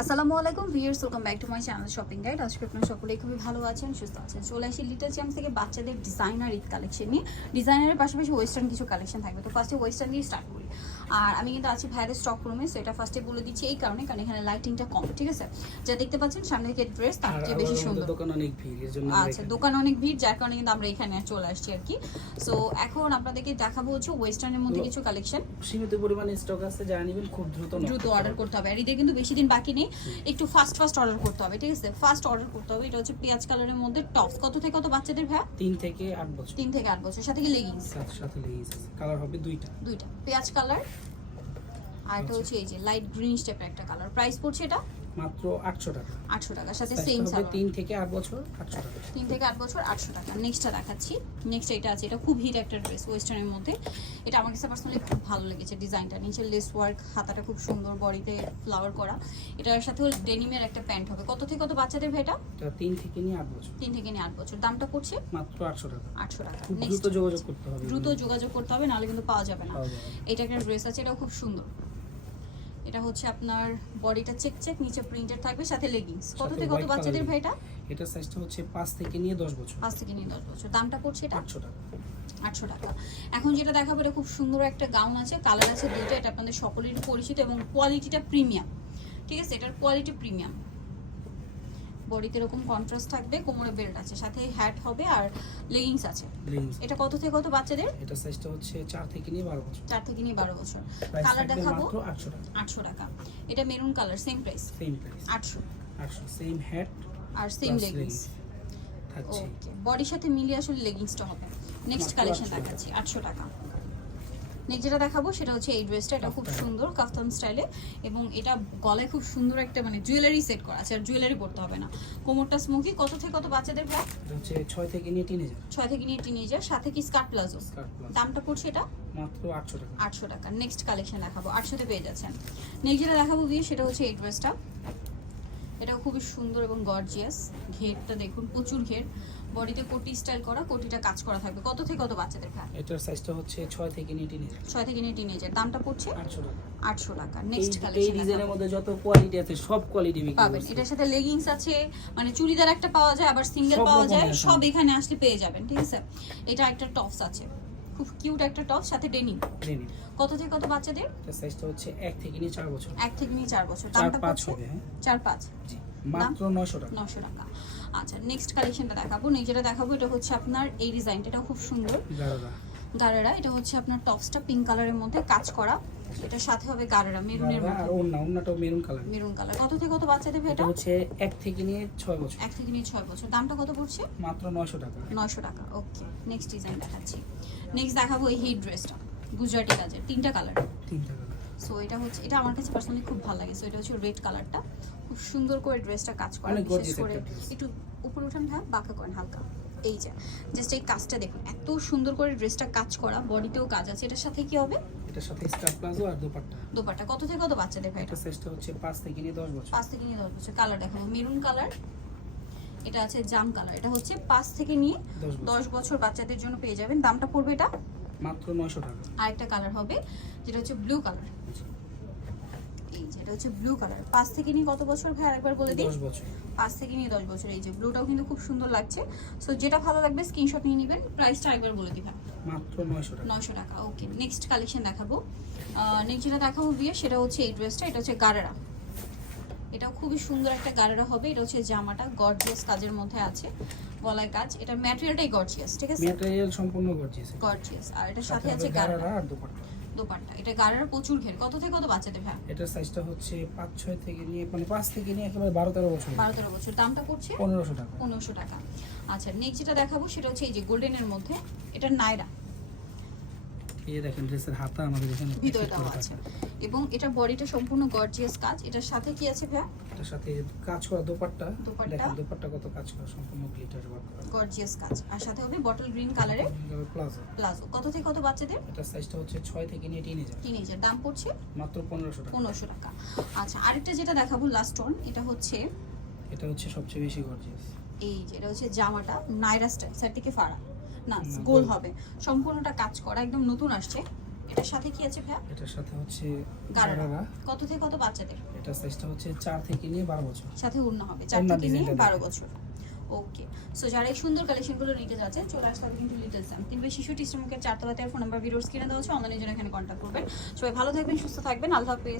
আসসালামু আলাইকুম viewers welcome back to my channel shopping guide আজকে আপনারা সকলেই খুবই ভালো আছেন, সুস্থ আছেন। চলে আসি লিটল চ্যাম্প থেকে বাচ্চাদের ডিজাইনার ঈদ কালেকশন নিয়ে। ডিজাইনারের পাশাপাশি ওয়েস্টার্ন কিছু কালেকশন থাকবে। তো ফার্স্টে ওয়েস্টার্ন দিয়ে স্টার্ট করি। আর আমি কিন্তু আছি ভাইয়ের স্টক রুমে সো এটা ফার্স্টে বলে দিচ্ছি এই কারণে কারণ এখানে লাইটিংটা কম ঠিক আছে? যা দেখতে পাচ্ছেন সামনে থেকে ড্রেস তার চেয়ে বেশি সুন্দর। দোকান অনেক ভিড় এর জন্য আচ্ছা দোকানে অনেক ভিড় যার কারণে কিন্তু আমরা এখানে চলে আসছি আর কি। সো এখন আপনাদেরকে দেখাবো হচ্ছে ওয়েস্টার্নের মধ্যে কিছু কালেকশন সীমিত পরিমাণে স্টক আছে যা নিবেন খুব দ্রুত দ্রুত অর্ডার করতে হবে। আর ঈদের কিন্তু বেশি দিন বাকি নেই একটু ফাস্ট ফাস্ট অর্ডার করতে হবে ঠিক আছে? ফাস্ট অর্ডার করতে হবে এটা হচ্ছে পেঁয়াজ কালারের মধ্যে টপস কত থেকে কত বাচ্চাদের ভ্যা তিন থেকে আট বছর। তিন থেকে আট বছর। সাথে কি লেগিংস সাথে সাথে লেগিংস কালার হবে দুইটা। দুইটা। পেঁয়াজ কালার আর এটা আচ্ছা। হচ্ছে এই যে লাইট গ্রিন টাইপের একটা কালার প্রাইস পড়ছে এটা? মাত্র আটশো টাকা। আটশো টাকার সাথে সেম সালোয়ার। তিন থেকে আট বছর আটশো টাকা। তিন থেকে আট বছর আটশো টাকা। নেক্সটটা দেখাচ্ছি। নেক্সট এটা আছে এটা খুব হিট একটা ড্রেস ওয়েস্টার্নের মধ্যে। এটা আমার কাছে পার্সোনালি খুব ভালো লেগেছে ডিজাইনটা নিচে লেস ওয়ার্ক হাতাটা খুব সুন্দর বডিতে ফ্লাওয়ার করা। এটার সাথে ডেনিমের একটা প্যান্ট হবে। কত থেকে কত বাচ্চাদের ভাই এটা? এটা তিন থেকে নিয়ে আট বছর। তিন থেকে নিয়ে আট বছর। দামটা পড়ছে? মাত্র আটশো টাকা। আটশো টাকা। নেক্সট দ্রুত যোগাযোগ করতে হবে। দ্রুত যোগাযোগ করতে হবে নাহলে কিন্তু পাওয়া যাবে না। এটা একটা ড্রেস আছে এটাও খুব সুন্দর। এটা হচ্ছে আপনার বডিটা চেক চেক নিচে প্রিন্টেড থাকবে সাথে লেগিংস কত থেকে কত বাচ্চাদের ভাই এটা এটা সাইজটা হচ্ছে 5 থেকে নিয়ে দশ বছর। 5 থেকে নিয়ে দশ বছর। দামটা পড়ছে এটা? আটশো টাকা। আটশো টাকা। এখন যেটা দেখাবো এটা খুব সুন্দর একটা গাউন আছে কালার আছে দুটো এটা আপনাদের সকলেরই পরিচিত এবং কোয়ালিটিটা প্রিমিয়াম ঠিক আছে? এটার কোয়ালিটি প্রিমিয়াম বডিতে এরকম কন্ট্রাস্ট থাকবে কোমরে বেল্ট আছে সাথে হ্যাট হবে আর লেগিংস আছে। এটা কত থেকে কত বাচ্চাদের? এটা সাইজটা হচ্ছে চার থেকে নিয়ে বারো বছর। চার থেকে নিয়ে বারো বছর। কালার দেখাবো? মাত্র আটশো টাকা। আটশো টাকা। এটা maroon colour same price same price আটশো। আটশো। সেম হ্যাট আর সেম লেগিংস থাকছে। ওকে বডির সাথে মিলিয়ে আসলে লেগিংসটা হবে। নেক্সট কালেকশন দেখাচ্ছি। আটশো টাকা। নেক্সট যেটা দেখাবো সেটা হচ্ছে এই ড্রেসটা এটা খুব সুন্দর কাফতান স্টাইলে এবং এটা গলায় খুব সুন্দর একটা মানে জুয়েলারি সেট করা আছে আর জুয়েলারি পরতে হবে না। কোমরটা স্মোকি কত থেকে কত বাচ্চাদের প্রায় হচ্ছে ছয় থেকে নিয়ে তিন হাজার ছয় থেকে নিয়ে টিনেজার সাথে কি স্কার্ট প্লাজো দামটা পড়ছে এটা? মাত্র আটশো টাকা। আটশো টাকা। নেক্সট কালেকশন দেখাবো আটশোতে পেয়ে যাচ্ছেন। নেক্সট যেটা দেখাবো বিয়ে সেটা হচ্ছে এই ড্রেসটা এটাও খুবই সুন্দর এবং গর্জিয়াস ঘেরটা দেখুন প্রচুর ঘের। বডিতে কোটি স্টাইল করা কোটিটা কাজ করা থাকবে। কত থেকে কত বাচ্চাদের ভাই এটার সাইজটা হচ্ছে ছয় থেকে নিয়ে তিন হাজার ছয় থেকে নিয়ে টিনেজার দামটা পড়ছে? আটশো টাকা। আটশো টাকা। এই- নেক্সট এই ডিজাইনের মধ্যে যত কোয়ালিটি আছে সব কোয়ালিটি বিক্রি পাবেন। এটার সাথে লেগিংস আছে মানে চুড়িদার একটা পাওয়া যায় আবার সিঙ্গেল পাওয়া যায় সব এখানে আসলে পেয়ে যাবেন ঠিক আছে? এটা একটা টপস আছে। খুব কিউট একটা টপ সাথে ডেনিম ডেনিম কত থেকে কত বাচ্চাদের? সাইজটা হচ্ছে এক থেকে নিয়ে চার বছর। এক থেকে নিয়ে চার বছর। চার দামটা পাঁচ পড়ছে হবে হ্যাঁ? চার পাঁচ। জি। মাত্র নয়শো টাকা। নশো টাকা। আচ্ছা নেক্সট কালেকশনটা দেখাবো। নেক্সট যেটা দেখাবো এটা হচ্ছে আপনার এই ডিজাইনটা এটা খুব সুন্দর। গারেরা এটা হচ্ছে আপনার টপসটা পিঙ্ক কালারের মধ্যে কাজ করা। এটার সাথে হবে গারেরা মেরুনের মধ্যে। ওন্না ওন্নাটাও মেরুন কালার মেরুন কালার কত থেকে কত বাচ্চাদের এটা এটা? হচ্ছে এক থেকে নিয়ে ছয় বছর। এক থেকে নিয়ে ছয় বছর। দামটা কত পড়ছে? মাত্র নয়শো টাকা। নয়শো টাকা ওকে নেক্সট ডিজাইন দেখাচ্ছি। নেক্সট দেখাবো এই হিট ড্রেসটা গুজরাটি কাজের তিনটা কালার তিন টাকা সো এটা হচ্ছে এটা আমার কাছে পার্সোনালি খুব ভালো লাগে। সো এটা হচ্ছে রেড কালারটা খুব সুন্দর করে ড্রেসটা কাজ করা বিশেষ করে একটু উপরে উঠান হ্যাঁ বাঁকা করেন হালকা। এই যে জাস্ট এই কাজটা দেখুন এত সুন্দর করে ড্রেসটা কাজ করা বডিতেও কাজ আছে এটার সাথে কি হবে? এটার সাথে স্কার্ট প্লাজো আর দোপাট্টা। দোপাট্টা কত থেকে কত বাচ্চাদের ভাই এটা? সাইজটা হচ্ছে পাঁচ থেকে নিয়ে দশ বছর। পাঁচ থেকে নিয়ে দশ বছর কালার দেখাবো মেরুন কালার এটা আছে জাম কালার এটা হচ্ছে পাঁচ থেকে নিয়ে দশ বছর। দশ বছর বাচ্চাদের জন্য পেয়ে যাবেন। দামটা পড়বে এটা? মাত্র নয়শো টাকা। আরেকটা কালার হবে যেটা হচ্ছে ব্লু কালার এই যে এটা হচ্ছে ব্লু কালার পাঁচ থেকে নিয়ে কত বছর ভাই? আরেকবার বলে দিই। পাঁচ থেকে নিয়ে দশ বছর এই যে ব্লুটাও কিন্তু খুব সুন্দর লাগছে। সো যেটা ভালো লাগবে স্ক্রিনশট নিয়ে নেবেন। প্রাইসটা একবার বলে দিবেন মাত্র নয়শো টাকা। ওকে নেক্সট কালেকশন দেখাবো। নেক্সট যেটা দেখাবো বিয়ে সেটা হচ্ছে এই ড্রেসটা এটা হচ্ছে গারেরা। এটাও খুবই সুন্দর একটা গারেরা হবে এটা হচ্ছে জামাটা গর্জিয়াস কাজের মধ্যে আছে গলায় কাজ। এটার ম্যাটেরিয়ালটাই গর্জিয়াস ঠিক আছে? ম্যাটেরিয়াল সম্পূর্ণ গর্জিয়াস গর্জিয়াস আর এটার সাথে আছে গারেরা আর দোপাট্টা। দোপাট্টা এটা গাড়ার প্রচুর ঘের। কত থেকে কত বাচ্চাদের ভাই? এটার সাইজটা হচ্ছে পাঁচ ছয় থেকে নিয়ে মানে পাঁচ থেকে নিয়ে একেবারে বারো তেরো বছর বারো তেরো বছর। দামটা করছে পনেরোশো টাকা। পনেরোশো টাকা। আচ্ছা নেক্সট যেটা দেখাবো সেটা হচ্ছে এই যে গোল্ডেনের মধ্যে এটা নাইরা। এই দেখেন ড্রেসের হাতা আমাদের এখানে ভিতরে দেওয়া আছে। এবং এটা বডিটা সম্পূর্ণ গর্জিয়াস কাজ। এটার সাথে কি আছে ভাইয়া এটার সাথে কাজ করা দোপাট্টা দোপাট্টা। দেখেন দোপাট্টা কত কাজ করা সম্পূর্ণ গ্লিটার ওয়ার্ক করা। গর্জিয়াস কাজ। আর সাথে হবে বটল গ্রিন কালারের প্লাজো। প্লাজো। কত থেকে কত বাচ্চাদের? এটার সাইজটা হচ্ছে ছয় থেকে নিয়ে টিন হাজার টিনেজার দাম পড়ছে? মাত্র পনেরোশো টাকা। পনেরোশো টাকা। আচ্ছা আরেকটা যেটা দেখাবো লাস্ট ওয়ান এটা হচ্ছে এটা হচ্ছে সবচেয়ে বেশি গর্জিয়াস এই যে এটা হচ্ছে জামাটা নাইরা স্টাইল স্যার থেকে ফাড়া। না গোল। হবে। সম্পূর্ণটা কাজ করা একদম নতুন আসছে। এটার সাথে কি আছে এটার সাথে হচ্ছে গারারা কত থেকে কত বাচ্চাদের? এটা সাইজটা হচ্ছে 4 থেকে নিয়ে বারো বছর। সাথে হবে 4 থেকে নিয়ে ডিজাইনটা বারো দেখুন। বছর। ওকে সো যারা এই সুন্দর কালেকশনগুলো নিতে যাচ্ছে চলে আসতে হবে কিন্তু লিটল স্যাম কিংবা শিশু টিস্টমুখের চারতলাতে ফোন নাম্বার ভিডিওস কিনে দেওয়া হচ্ছে অনলাইনের জন্য এখানে কন্ট্যাক্ট করবেন। সবাই ভালো থাকবেন সুস্থ থাকবেন। আল্লাহ হাফেজ।